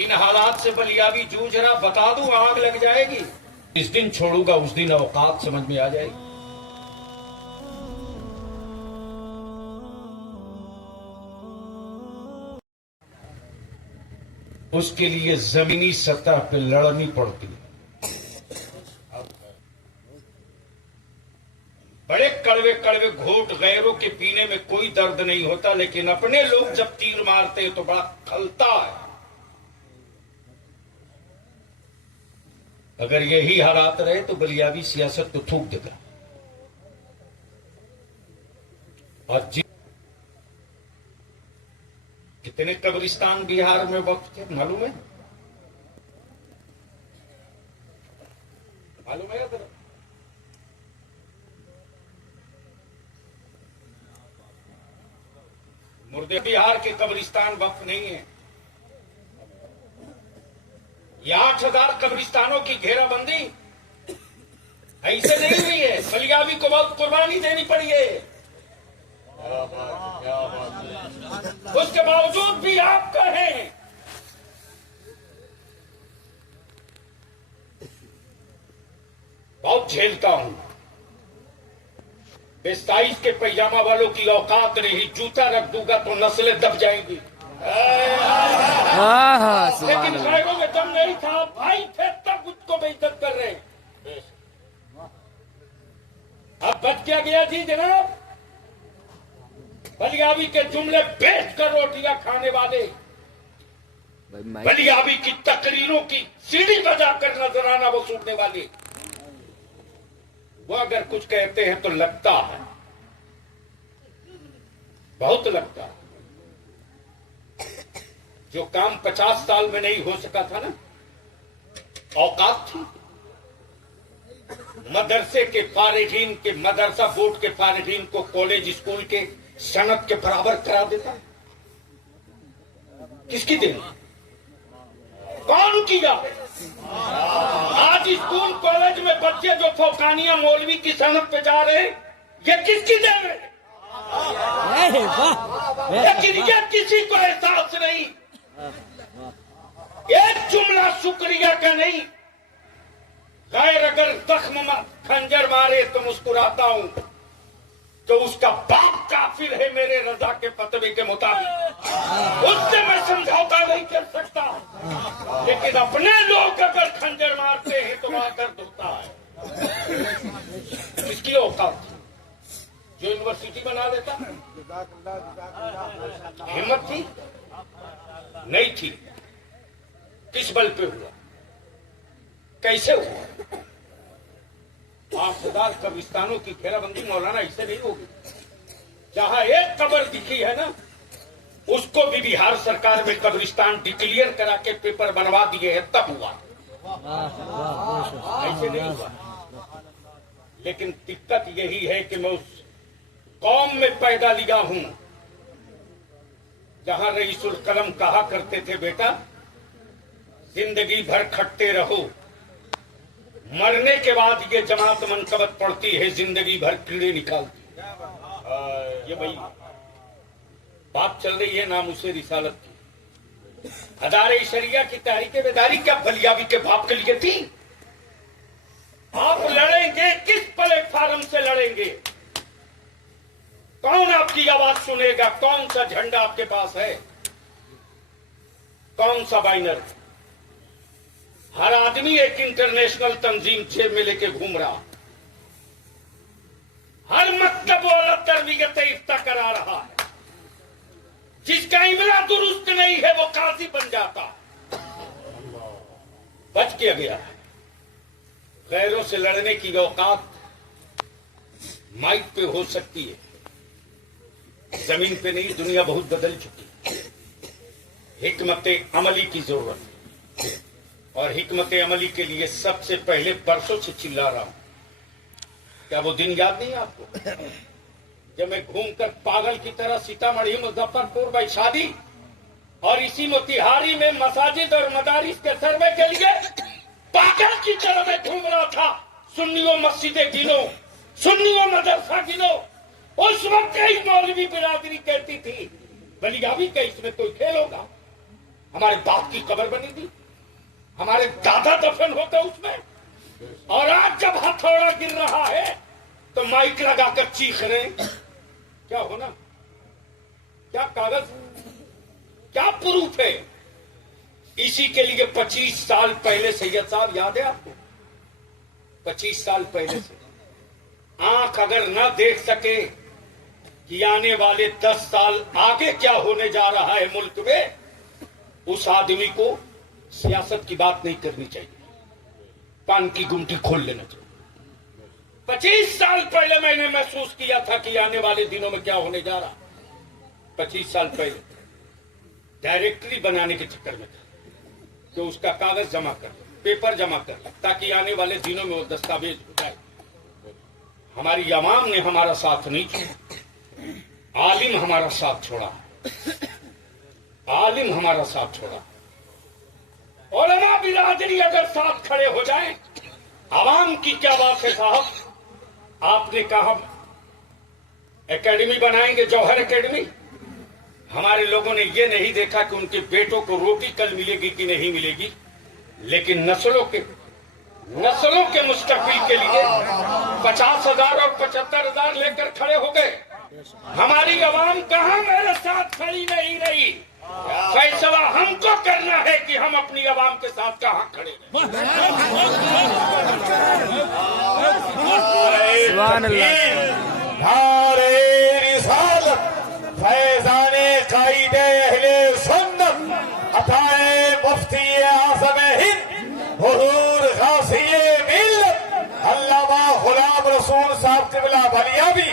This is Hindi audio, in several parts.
इन हालात से बलियाबी जूझ रहा, बता दूं आग लग जाएगी। जिस दिन छोड़ूंगा उस दिन औकात समझ में आ जाएगी। उसके लिए जमीनी सतह पे लड़नी पड़ती है। बड़े कड़वे कड़वे घोट गैरों के पीने में कोई दर्द नहीं होता, लेकिन अपने लोग जब तीर मारते हैं तो बड़ा खलता है। अगर यही हालात रहे तो बलियाबी सियासत को थूक देगा। और कितने कब्रिस्तान बिहार में वक्त थे मालूम है? मालूम है तेरा? मुर्दे बिहार के कब्रिस्तान वक्त नहीं है। ये 8000 कब्रिस्तानों की घेराबंदी ऐसे नहीं हुई है। बलियाबी को बहुत कुर्बानी देनी पड़ी है। उसके बावजूद भी आप कहें बहुत झेलता हूं। बेसाइज के पैजामा वालों की औकात रही, जूता रख दूंगा तो नस्लें दब जाएंगी। लेकिन गैरों में दम नहीं था, भाई थे तब उसको बेइज्जत कर रहे हैं। अब बच क्या गया जी जनाब? बलियाबी के जुमले बेच कर रोटियां खाने वाले, बलियाबी की तकरीरों की सीढ़ी बजाकर नजराना वसूलने वाले, वो अगर कुछ कहते हैं तो लगता है, बहुत लगता है। जो काम 50 साल में नहीं हो सका था ना, औकात थी। मदरसे के फारिगीन के, मदरसा बोर्ड के फारिगीन को कॉलेज स्कूल के सनद के बराबर करा देता। किसकी देन? कौन किया? आज स्कूल कॉलेज में बच्चे जो फौकानिया मौलवी की सनद पे जा रहे हैं, ये किसकी देन है? लेकिन ये किसी को एहसास नहीं। एक जुमला शुक्रिया का नहीं। गैर अगर जख्म खंजर मारे तो मुस्कुराता हूं, तो उसका बाप काफिर है मेरे रजा के फतवे के मुताबिक, उससे मैं समझौता नहीं कर सकता। लेकिन अपने लोग अगर खंजर मारते हैं तो वहां दर्द होता है। किसकी औकात थी जो यूनिवर्सिटी बना देता? हिम्मत थी? नहीं थी। किस बल पे हुआ? कैसे हुआ? 8000 कब्रिस्तानों की घेराबंदी मौलाना इससे नहीं होगी। जहां एक कब्र दिखी है ना, उसको भी बिहार सरकार में कब्रिस्तान डिक्लेयर करा के पेपर बनवा दिए हैं, तब हुआ। ऐसे नहीं हुआ। लेकिन दिक्कत यही है कि मैं उस कौम में पैदा लिया हूं जहां रईसुल कलम कहा करते थे, बेटा जिंदगी भर खटते रहो, मरने के बाद ये जमात मनकबत पड़ती है, जिंदगी भर कीड़े निकालती। ये भाई बात चल रही है नामुसे रिसालत की। हदारे शरिया की तहरीक बेदारी क्या बलियाबी के बाप के लिए थी? आप लड़ेंगे किस प्लेटफार्म से लड़ेंगे? कौन आपकी आवाज सुनेगा? कौन सा झंडा आपके पास है? कौन सा बैनर? हर आदमी एक इंटरनेशनल तंजीम जेब में लेके घूम रहा। हर मतलब वाला तरबियत इफ्ता करा रहा है। जिसका इमला दुरुस्त नहीं है वो काजी बन जाता। बच के गया है। गैरों से लड़ने की औकात माइक पे हो सकती है, जमीन पे नहीं। दुनिया बहुत बदल चुकी है। हिकमत अमली की जरूरत है, और हिकमत अमली के लिए सबसे पहले बरसों से चिल्ला रहा हूं। क्या वो दिन याद नहीं आपको जब मैं घूमकर पागल की तरह सीतामढ़ी, मुजफ्फरपुर, वैशाली और इसी मोतिहारी में मसाजिद और मदारिस के सर्वे के लिए पागल की तरह मैं घूम रहा था। सुन्नियों मस्जिदें गिनो, सुन्नियों मदरसा गिनो। उस वक्त ही मौलवी बिरादरी कहती थी बलियाबी का इसमें कोई खेल होगा? हमारे बाप की कब्र बनी थी, हमारे दादा दफन होते उसमें, और आज जब हथौड़ा गिर रहा है तो माइक लगाकर चीख रहे हैं। क्या होना, क्या कागज, क्या प्रूफ है? इसी के लिए 25 साल पहले, सैयद साहब याद है आपको, 25 साल पहले से आंख अगर न देख सके कि आने वाले 10 साल आगे क्या होने जा रहा है मुल्क में, उस आदमी को सियासत की बात नहीं करनी चाहिए, कान की गुमटी खोल लेना चाहिए। 25 साल पहले मैंने महसूस किया था कि आने वाले दिनों में क्या होने जा रहा। 25 साल पहले डायरेक्टरी बनाने के चक्कर में था कि उसका कागज जमा कर, पेपर जमा कर, ताकि आने वाले दिनों में वो दस्तावेज हो जाए। हमारी आवाम ने हमारा साथ नहीं छोड़ा, आलिम हमारा साथ छोड़ा, आलिम हमारा साथ छोड़ा। उलमा बिरादरी अगर साथ खड़े हो जाए, आवाम की क्या बात है साहब? आपने कहा एकेडमी बनाएंगे, जौहर एकेडमी। हमारे लोगों ने यह नहीं देखा कि उनके बेटों को रोटी कल मिलेगी कि नहीं मिलेगी, लेकिन नस्लों के मुस्तकबिल के लिए 50,000 और 75,000 लेकर खड़े हो गए। हमारी आवाम कहां मेरे साथ खड़ी नहीं रही। फैसला हमको करना है कि हम अपनी आवाम के साथ कहां खड़े फैजाने कायदे अहले सुन्नत अताए मुफ्ती आज़म हिंद हुजूर गाज़ी मिल्लत अल्लामा गुलाम रसूल साहब क़िबला बलियाबी।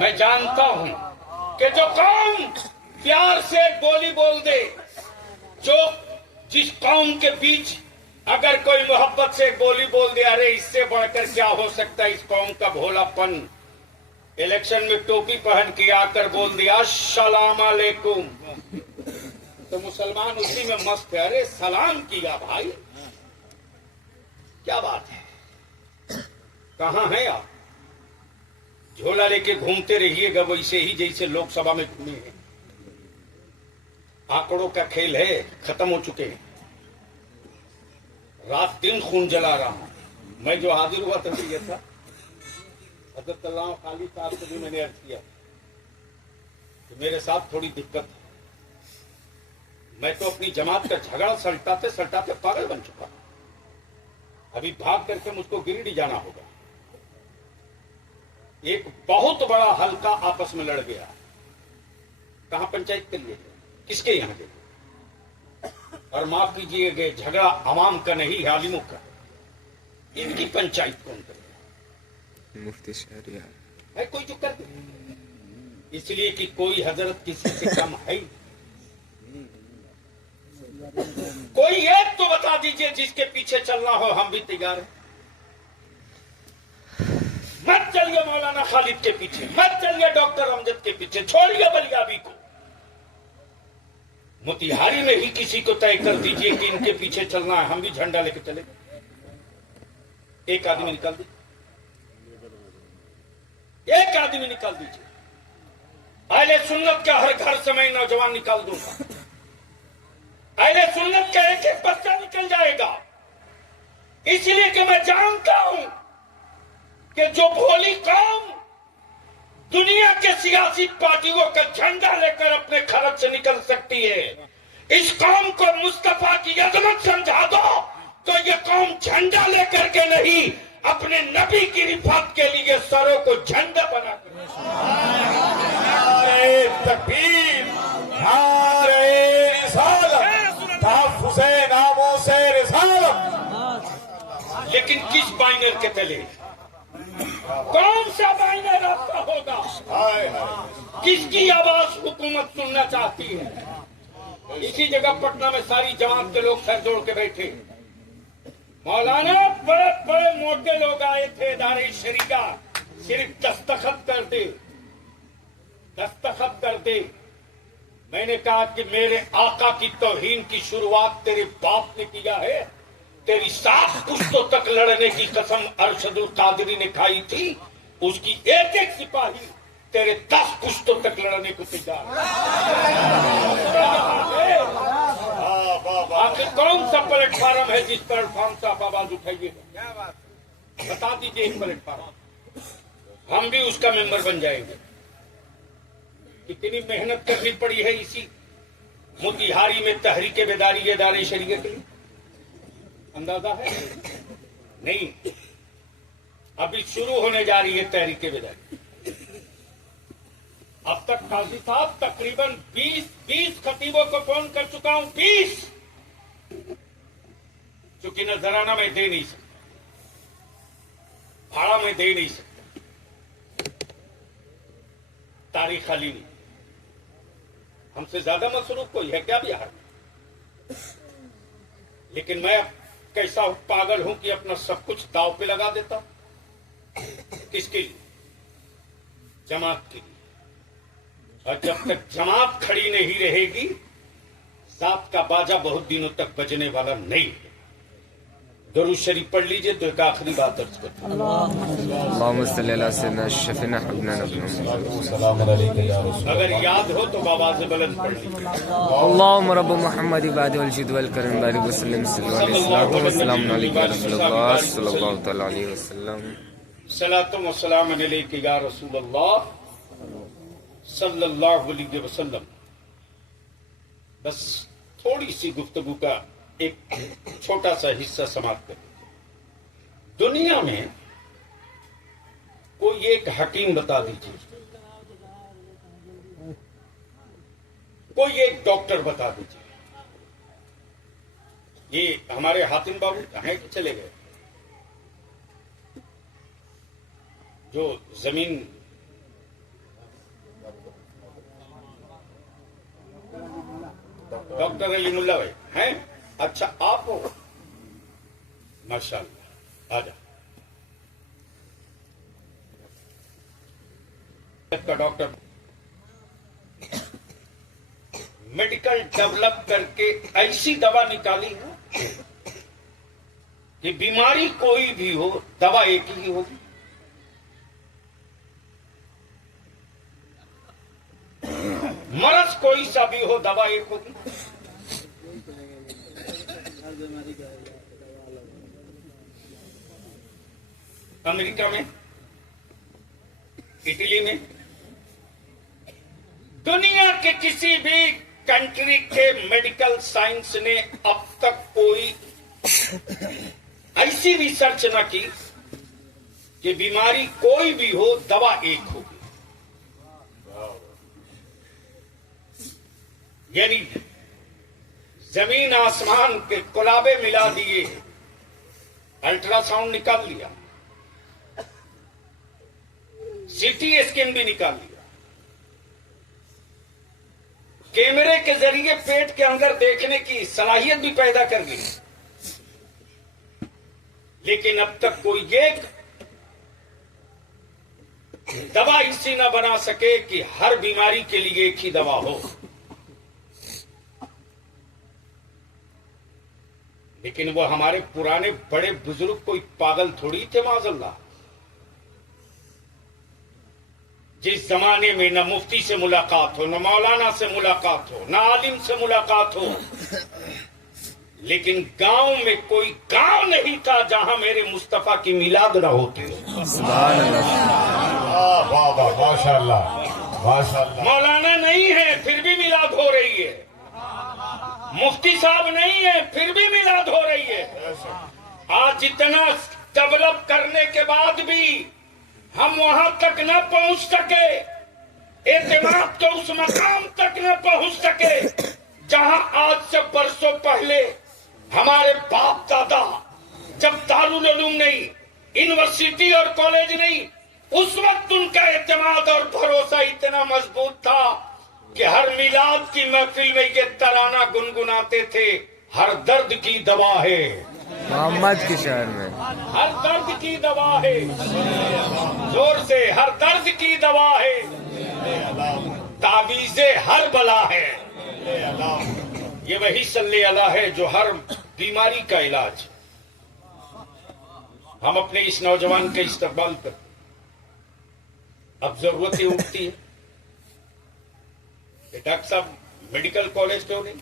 मैं जानता हूं कि जो कौम प्यार से बोली बोल दे, जो जिस कौम के बीच अगर कोई मोहब्बत से बोली बोल दे, अरे इससे बढ़कर क्या हो सकता है इस कौम का भोलापन। इलेक्शन में टोपी पहन के आकर बोल दिया अस्सलाम अलैकुम, तो मुसलमान उसी में मस्त है। अरे सलाम किया भाई, क्या बात है? कहां हैं आप? झोला लेके घूमते रहिएगा वैसे ही जैसे लोकसभा में घूमे हैं। आंकड़ों का खेल है, खत्म हो चुके हैं। रात दिन खून जला रहा हूं। मैं जो हाजिर हुआ था ये था, हज़रत अल्लामा खाली साहब से भी मैंने अर्ज किया कि मेरे साथ थोड़ी दिक्कत है। मैं तो अपनी जमात का झगड़ा सलटाते सलटाते पागल बन चुका। अभी भाग करके मुझको गिरिडीह जाना होगा। एक बहुत बड़ा हल्का आपस में लड़ गया। कहां पंचायत के लिए, किसके यहां गए? और माफ कीजिएगा, झगड़ा अवाम का नहीं, आलिमों का। इनकी पंचायत कौन करे? मुफ्ती शहरिया है कोई जो कर दे, इसलिए कि कोई हजरत किसी से कम है। कोई एक तो बता दीजिए जिसके पीछे चलना हो, हम भी तैयार हैं। मत चलिए मौलाना खालिद के पीछे, मत चलिए डॉक्टर अमजद के पीछे, छोड़िए बलियाबी को। मोतिहारी में ही किसी को तय कर दीजिए कि इनके पीछे चलना है, हम भी झंडा लेके चले। एक आदमी निकाल दीजिए, एक आदमी निकाल दीजिए। अहले सुन्नत का हर घर से मैं नौजवान निकाल दूंगा। अहले सुन्नत का एक एक बच्चा निकल जाएगा। इसलिए कि मैं जानता हूं कि जो भोली कौम दुनिया के सियासी पार्टियों का झंडा लेकर अपने खरच से निकल सकती है, इस कौम को मुस्तफा की अजमत समझा दो तो ये कौम झंडा लेकर के नहीं, अपने नबी की रिफात के लिए सरों को झंडा बना कर तकबीर नारे रिसालत तहफ्फुज़े नामूसे रिसालत। लेकिन किस बाइनर के तले? कौन सा बाइनर आपका होगा? किसकी आवाज हुकूमत सुनना चाहती है? इसी जगह पटना में सारी जमात के लोग सर जोड़ के बैठे। मौलाना बड़े बड़े मोटे लोग आए थे दारे शरीका, सिर्फ दस्तखत कर दे, दस्तखत कर दे। मैंने कहा कि मेरे आका की तौहीन की शुरुआत तेरे बाप ने किया है। तेरी 7 पुश्तों तक लड़ने की कसम अरशदुल कादरी ने खाई थी, उसकी एक एक सिपाही तेरे 10 पुश्तों तक लड़ने को तैयार है। आखिर कौन सा प्लेटफार्म है जिस प्लेटफार्म से आप आवाज उठाइएगा? बता दीजिए एक प्लेटफार्म, हम भी उसका मेंबर बन जाएंगे। कितनी मेहनत करनी पड़ी है इसी मोतिहारी में तहरीके बेदारी इदारे शरीयत के लिए, अंदाजा है? नहीं, अभी शुरू होने जा रही है तहरीके बेदारी। अब तक काजी साहब तकरीबन 20 खतीबों को फोन कर चुका हूं, 20। चूंकि नजराना में दे नहीं सकता, भाड़ा में दे नहीं सकता, तारीख खाली नहीं। हमसे ज्यादा मसरूफ कोई है क्या बिहार में? लेकिन मैं अब कैसा पागल हूं कि अपना सब कुछ दांव पे लगा देता हूं। किसके लिए? जमात के लिए। और जब तक जमात खड़ी नहीं रहेगी, साथ का बाजा बहुत दिनों तक बजने वाला नहीं है। दरूद शरीफ पढ़ लीजिए तो एक आखिरी बात अर्ज करता हूं। अगर याद हो तो आवाज़ बुलंद पढ़ लीजिए। अल्लाहुम्मा रब्ब मुहम्मद इबाद वल जुद वल करम बारिक वसल्लम सल्लल्लाहु अलैहि वसल्लम। सलातुम व सलाम अलैका या रसूलल्लाह सल्लल्लाहु अलैहि वसल्लम। बस थोड़ी सी गुफ्तगू का एक छोटा सा हिस्सा समाप्त कर। दुनिया में कोई एक हकीम बता दीजिए, कोई एक डॉक्टर बता दीजिए। ये हमारे हातिम बाबू कहाँ कि चले गए? जो जमीन डॉक्टर अलीमुल्ला भाई हैं? अच्छा, आप हो? माशाअल्लाह, आ जा। का डॉक्टर मेडिकल डेवलप करके ऐसी दवा निकाली है कि बीमारी कोई भी हो, दवा एक ही होगी। मरज कोई सा भी हो, दवा एक होगी। अमेरिका में, इटली में, दुनिया के किसी भी कंट्री के मेडिकल साइंस ने अब तक कोई ऐसी रिसर्च न की कि बीमारी कोई भी हो, दवा एक होगी। यानी जमीन आसमान के कुलाबे मिला दिए, अल्ट्रासाउंड निकाल लिया, सीटी स्कैन भी निकाल लिया, कैमरे के जरिए पेट के अंदर देखने की सलाहियत भी पैदा कर दी। लेकिन अब तक कोई एक दवा इसी न बना सके कि हर बीमारी के लिए एक ही दवा हो। लेकिन वो हमारे पुराने बड़े बुजुर्ग कोई पागल थोड़ी थे माज़अल्लाह। जिस जमाने में न मुफ्ती से मुलाकात हो, न मौलाना से मुलाकात हो, न आलिम से मुलाकात हो, लेकिन गांव में कोई गांव नहीं था जहां मेरे मुस्तफा की मिलाद न होती। माशाअल्लाह, माशाअल्लाह। मौलाना नहीं है फिर भी मिलाद हो रही है, मुफ्ती साहब नहीं है फिर भी मिलाद हो रही है। आज इतना डेवलप करने के बाद भी हम वहां तक न पहुंच सके, एतमाद के उस मकाम तक न पहुंच सके जहां आज से बरसों पहले हमारे बाप दादा, जब दारुल उलूम नहीं, यूनिवर्सिटी और कॉलेज नहीं, उस वक्त उनका एतमाद और भरोसा इतना मजबूत था कि हर मिलाद की महफिल में ये तराना गुनगुनाते थे, हर दर्द की दवा है मोहम्मद के शहर में, हर दर्द की दवा है। जोर से, हर दर्द की दवा है, ताबीज़े हर बला है। ये वही सल्ले अला है जो हर बीमारी का इलाज। हम अपने इस नौजवान के इस्तकबाल पर अब जरूरतें उठती है कि डॉक्टर साहब मेडिकल कॉलेज क्यों नहीं,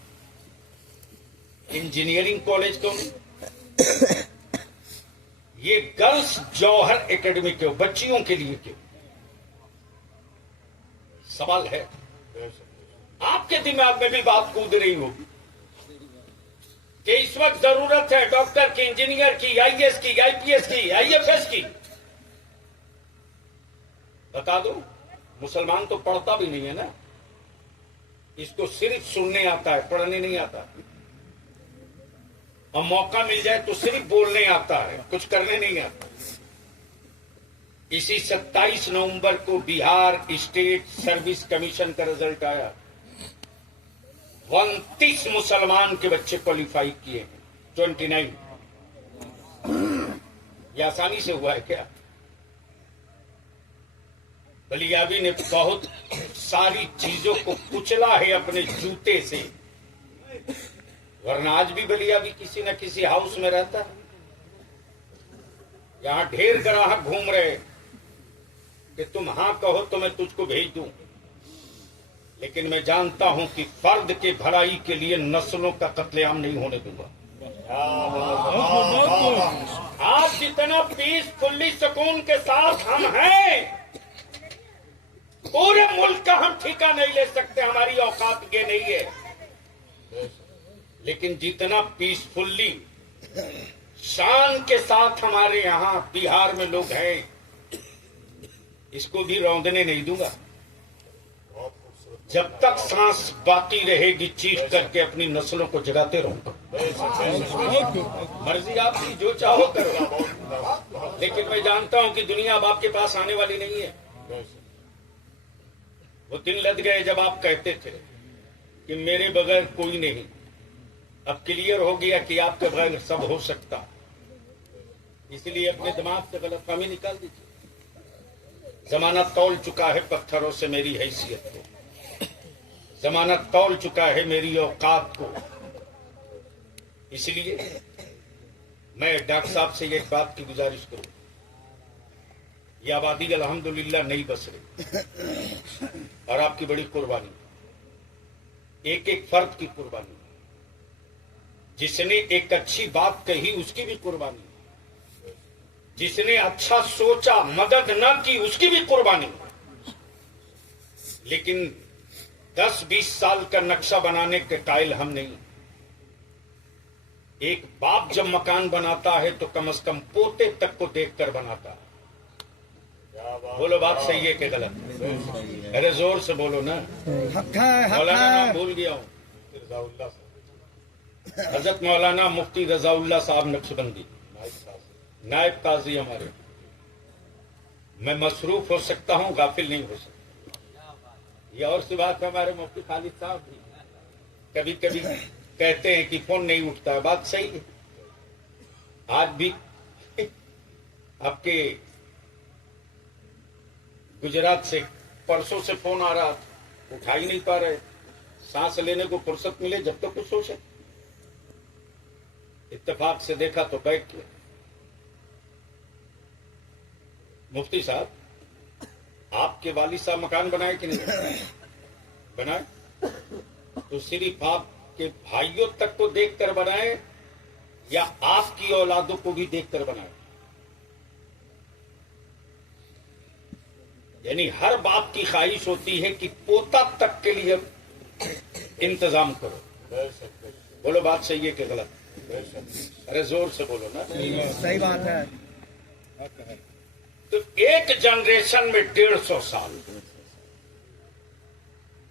इंजीनियरिंग कॉलेज तो नहीं, ये गर्ल्स जौहर एकेडमी क्यों, बच्चियों के लिए क्यों? सवाल है। आपके दिमाग में भी बात कूद रही होगी कि इस वक्त जरूरत है डॉक्टर की, इंजीनियर की, आईएएस की, आईपीएस की, आईएफएस की। बता दो, मुसलमान तो पढ़ता भी नहीं है ना, इसको सिर्फ सुनने आता है, पढ़ने नहीं आता। और मौका मिल जाए तो सिर्फ बोलने आता है, कुछ करने नहीं आता। इसी 27 नवंबर को बिहार स्टेट सर्विस कमीशन का रिजल्ट आया। 29 मुसलमान के बच्चे क्वालिफाई किए हैं, 29। ये आसानी से हुआ है क्या? बलियाबी ने बहुत सारी चीजों को कुचला है अपने जूते से, वरना आज भी बलियाबी किसी न किसी हाउस में रहता है। यहां ढेर ग्राहक घूम रहे कि तुम हां कहो तो मैं तुझको भेज दूं, लेकिन मैं जानता हूं कि फर्द के भलाई के लिए नस्लों का कत्लेआम नहीं होने दूंगा। आज जितना पीसफुल्ली सुकून के साथ हम हैं, पूरे मुल्क का हम ठेका नहीं ले सकते, हमारी औकात ये नहीं है। लेकिन जितना पीसफुल्ली शान के साथ हमारे यहां बिहार में लोग हैं, इसको भी रौंदने नहीं दूंगा। जब तक सांस बाकी रहेगी चीख करके अपनी नस्लों को जगाते रहूंगा। मर्जी आपकी, जो चाहो करो, लेकिन मैं जानता हूं कि दुनिया अब आपके पास आने वाली नहीं है। वो दिन लद गए जब आप कहते थे कि मेरे बगैर कोई नहीं। अब क्लियर हो गया कि आपके बगैर सब हो सकता, इसलिए अपने दिमाग से गलतफहमी निकाल दीजिए। जमाना तौल चुका है पत्थरों से मेरी हैसियत को, जमाना तौल चुका है मेरी औकात को। इसलिए मैं डॉक्टर साहब से एक बात की गुजारिश करूं, ये आबादी अल्हम्दुलिल्लाह नहीं बस रही, और आपकी बड़ी कुर्बानी, एक एक फर्द की कुर्बानी, जिसने एक अच्छी बात कही उसकी भी कुर्बानी, जिसने अच्छा सोचा मदद न की उसकी भी कुर्बानी। लेकिन 10-20 साल का नक्शा बनाने के कायल हम नहीं। एक बाप जब मकान बनाता है तो कम से कम पोते तक को देखकर बनाता है। बोलो बात सही है कि गलत? अरे जोर से बोलो ना। मौलाना नाम भूल गया हूं, हजरत मौलाना मुफ्ती रजाउल्लाह साहब नक्शबंदी, नायब काजी हमारे। मैं मसरूफ हो सकता हूं, गाफिल नहीं हो सकता। ये और सी बात है, हमारे मुफ्ती खालिद साहब भी कभी कभी कहते हैं कि फोन नहीं उठता है, बात सही है। आज भी आपके गुजरात से परसों से फोन आ रहा, उठा ही नहीं पा रहे। सांस लेने को फुर्सत मिले जब तक कुछ सोचे। इत्तेफाक से देखा तो बैठ गया। मुफ्ती साहब, आपके वालिद साहब मकान बनाए कि नहीं बनाए? तो सिर्फ आपके भाइयों तक को देखकर बनाए या आपकी औलादों को भी देखकर बनाए? यानी हर बाप की ख्वाहिश होती है कि पोता तक के लिए इंतजाम करो। बोलो बात सही है कि गलत? अरे जोर से बोलो ना। सही बात है। तो एक जनरेशन में 150 साल,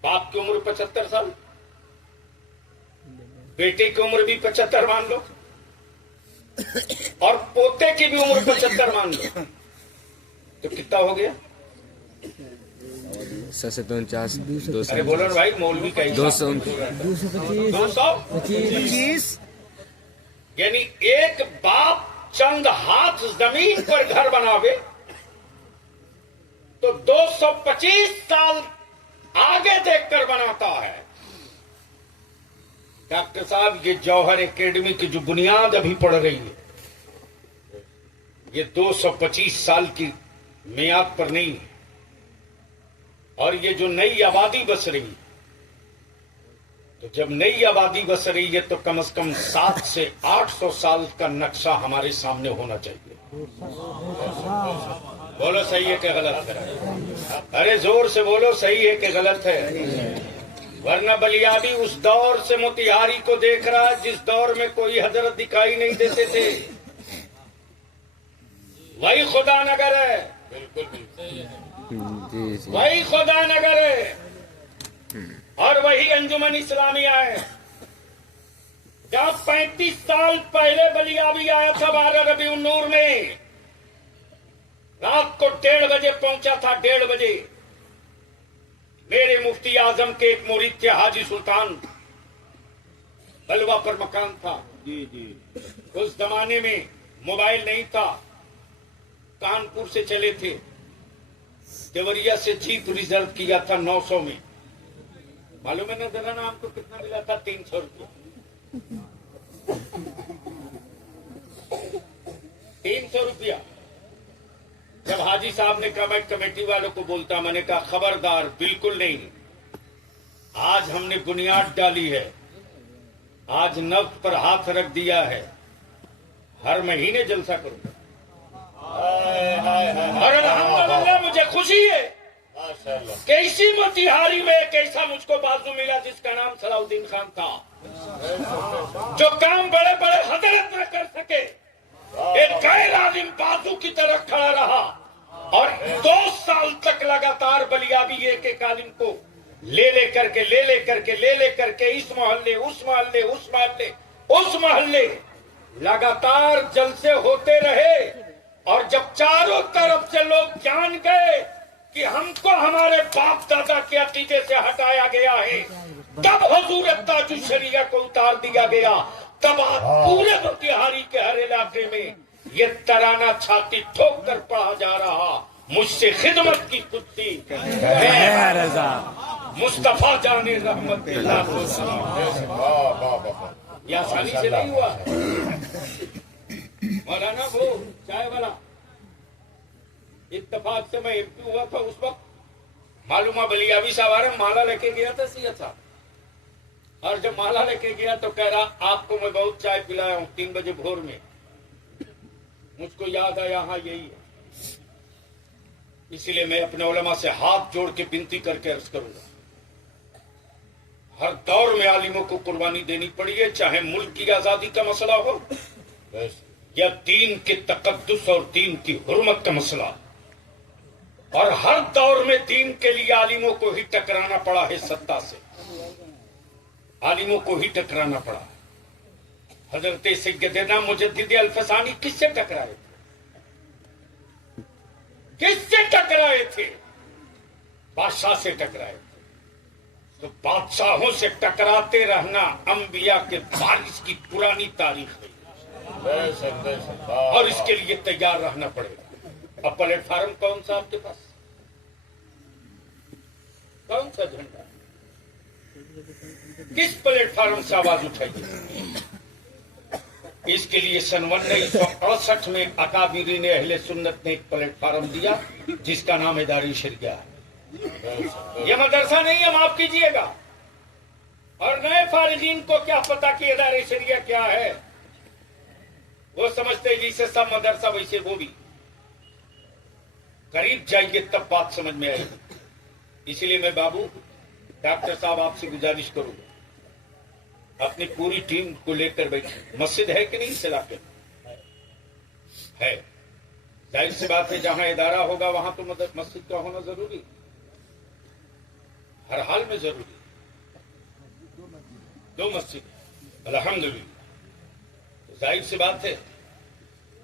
बाप की उम्र 75 साल, बेटे की उम्र भी 75 मान लो, और पोते की भी उम्र 75 मान लो, तो कितना हो गया? 749, 200, अरे बोलो ना भाई, मौलवी का 225। यानी एक बाप चंद हाथ जमीन पर घर बनावे तो 225 साल आगे देखकर बनाता है। डॉक्टर साहब, ये जौहर एकेडमी की जो बुनियाद अभी पड़ रही है, ये 225 साल की मियाद पर नहीं है। और ये जो नई आबादी बस रही, तो जब नई आबादी बस रही है तो कम से कम 700 से 800 साल का नक्शा हमारे सामने होना चाहिए। बोलो सही है कि गलत है? अरे जोर से बोलो, सही है कि गलत है? वरना बलियाबी उस दौर से मोतिहारी को देख रहा है जिस दौर में कोई हजरत दिखाई नहीं देते थे। वही खुदा नगर है, बिल्कुल वही खुदा नगर है और वही अंजुमन इस्लामिया है। जब 35 साल पहले बलियाबी आया था 12 रबीउन नूर में, रात को 1:30 बजे पहुंचा था। 1:30 बजे मेरे मुफ्ती आजम के एक मुरीद थे हाजी सुल्तान, बलवा पर मकान था। उस जमाने में मोबाइल नहीं था, कानपुर से चले थे, देवरिया से जीप रिजर्व किया था 900 में। मालूम है ना जरा ना आपको कितना मिला था? 300 रुपया। 300 रुपया। जब हाजी साहब ने कहा, मैं कमेटी वालों को बोलता, मैंने कहा खबरदार, बिल्कुल नहीं। आज हमने बुनियाद डाली है, आज नफ्स पर हाथ रख दिया है, हर महीने जलसा करूंगा। और अल्हम्दुलिल्लाह मुझे खुशी है कि इसी मोतिहारी में एक ऐसा मुझको बाजू मिला जिसका नाम सलाउद्दीन खान था, जो काम बड़े बड़े हजरत न कर सके, एक गैर आलिम बाजू की तरह खड़ा रहा और 2 साल तक लगातार बलियाबी एक आलिम को ले करके इस मोहल्ले उस मोहल्ले उस मोहल्ले उस मोहल्ले लगातार जलसे होते रहे। और जब चारों तरफ से लोग जान गए कि हमको हमारे बाप दादा के अकीदे से हटाया गया है, तब हुजूर ताजुल शरिया को उतार दिया गया। तब पूरे मोतिहारी के हर इलाके में ये तराना छाती ठोक कर पढ़ा जा रहा, मुझसे खिदमत की कुत्ती मुस्तफा जाने रहमत। ये आसानी से नहीं हुआ है। मौलाना वो चाय वाला, इत्तेफाक से मैं एमपी हुआ था उस वक्त, मालूमा बलियाबी साहब आ रहे, माला लेके गया था सीधा था, और जब माला लेके गया तो कह रहा, आपको मैं बहुत चाय पिलाया हूं 3 बजे भोर में, मुझको याद आया हाँ यही है, इसलिए मैं अपने उलमा से हाथ जोड़ के विनती करके अर्ज करूंगा, हर दौर में आलिमों को कुर्बानी देनी पड़ी है, चाहे मुल्क की आजादी का मसला हो या दीन के तकद्दुस और दीन की हुर्मत का मसला। और हर दौर में दीन के लिए आलिमों को ही टकराना पड़ा है, सत्ता से आलिमों को ही टकराना पड़ा। हजरत सैयदना मुजद्दिद अल-फसानी किससे टकराए थे? किससे टकराए थे? बादशाह से टकराए थे। तो बादशाहों से टकराते रहना अंबिया के वारिस की पुरानी तारीख है और इसके लिए तैयार रहना पड़ेगा। अब प्लेटफार्म कौन सा आपके पास? कौन सा झंडा? किस प्लेटफार्म से आवाज उठाइए? इसके लिए सन 1968 में अकाबिरीन अहले सुन्नत ने एक प्लेटफार्म दिया जिसका नाम इदारी शरिया है। यह मदरसा नहीं है, माफ कीजिएगा। और नए फारिगीन को क्या पता कि इदारे शरिया क्या है? वो समझते हैं जैसे सब मदरसा वैसे वो भी। करीब जाइए तब बात समझ में आएगी। इसलिए मैं बाबू डॉक्टर साहब आपसे गुजारिश करूंगा, अपनी पूरी टीम को लेकर बैठे। मस्जिद है कि नहीं इस इलाके में? है। जाहिर सी बात है, जहां इदारा होगा वहां तो मस्जिद का होना जरूरी, हर हाल में जरूरी। 2 मस्जिद अल्हम्दुलिल्लाह। जाहिर सी बात है,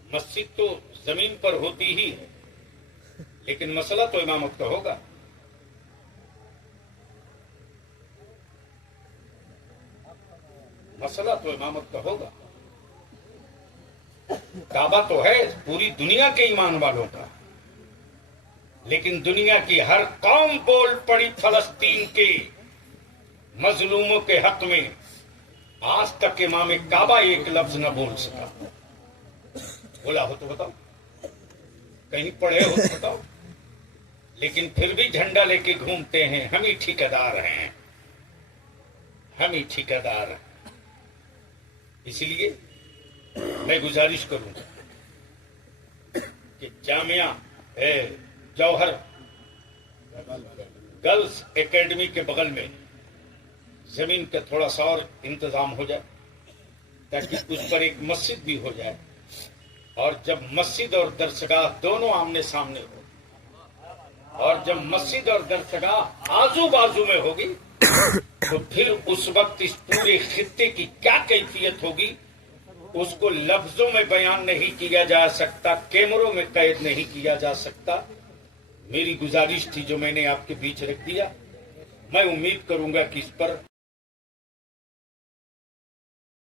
मस्जिद तो जमीन पर होती ही है, लेकिन मसला तो इमामत का होगा। मसला तो इमामत का होगा। काबा तो है पूरी दुनिया के ईमान वालों का, लेकिन दुनिया की हर कौम बोल पड़ी फलस्तीन के मजलूमों के हक में। आज तक इमाम काबा एक लफ्ज न बोल सका। बोला हो तो बताओ, कहीं पढ़े हो तो बताओ। लेकिन फिर भी झंडा लेके घूमते हैं, हम ही ठेकेदार हैं, हम ही ठेकेदार हैं। इसलिए मैं गुजारिश करूंगा कि जामिया जौहर गर्ल्स एकेडमी के बगल में जमीन का थोड़ा सा और इंतजाम हो जाए, ताकि उस पर एक मस्जिद भी हो जाए। और जब मस्जिद और दरसगाह दोनों आमने सामने हो, और जब मस्जिद और दरसगाह आजू बाजू में होगी, तो फिर उस वक्त इस पूरे खित्ते की क्या कैफियत होगी, उसको लफ्जों में बयान नहीं किया जा सकता, कैमरों में कैद नहीं किया जा सकता। मेरी गुजारिश थी जो मैंने आपके बीच रख दिया। मैं उम्मीद करूंगा कि इस पर